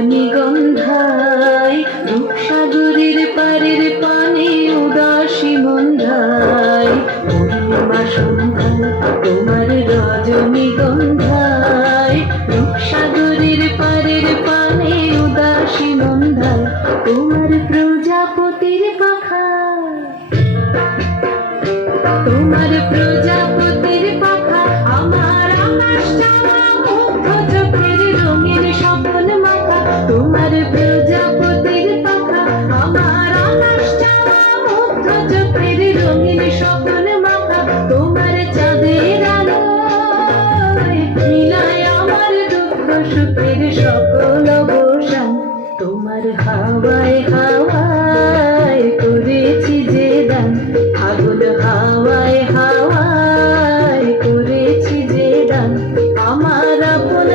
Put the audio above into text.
রজনীগন্ধায় রূপসাগরের পারের পানে উদাসী মন্ধায় পূর্ণিমা সন্ধ্যায় তোমার রজনীগন্ধায় রূপসাগরের পারের পানে উদাসী মন্ধায় তোমার প্রজাপতির পাখা তোমার প্রজাপতির পাখা আমার আকাশ চাওয়া মুগ্ধ চোখের রঙের স্বপ্ন মাখা তোমার প্রজাপতির পাখা আমার আকাশ চাওয়া মুগ্ধ চোখের রঙের স্বপ্ন মাখা তোমার চাঁদের আলোয় মিলায় আমার দুঃখ সুখের সকল অবসান তোমার হাওয়ায় হাওয়ায় করেছি যে দান আগুন হাওয়ায় হাওয়ায় করেছি যে দান আমার আপন